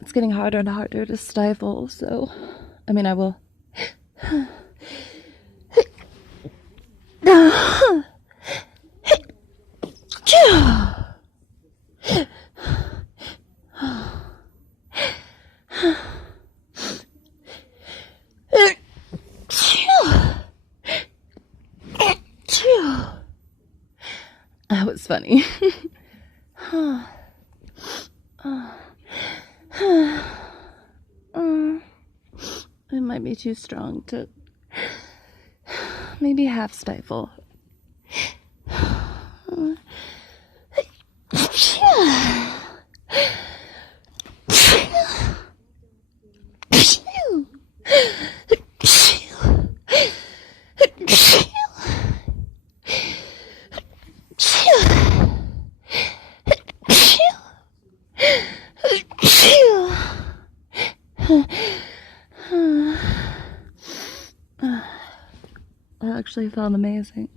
It's getting harder and harder to stifle, so I mean, I will. That was funny. It might be too strong to maybe half stifle. That actually felt amazing.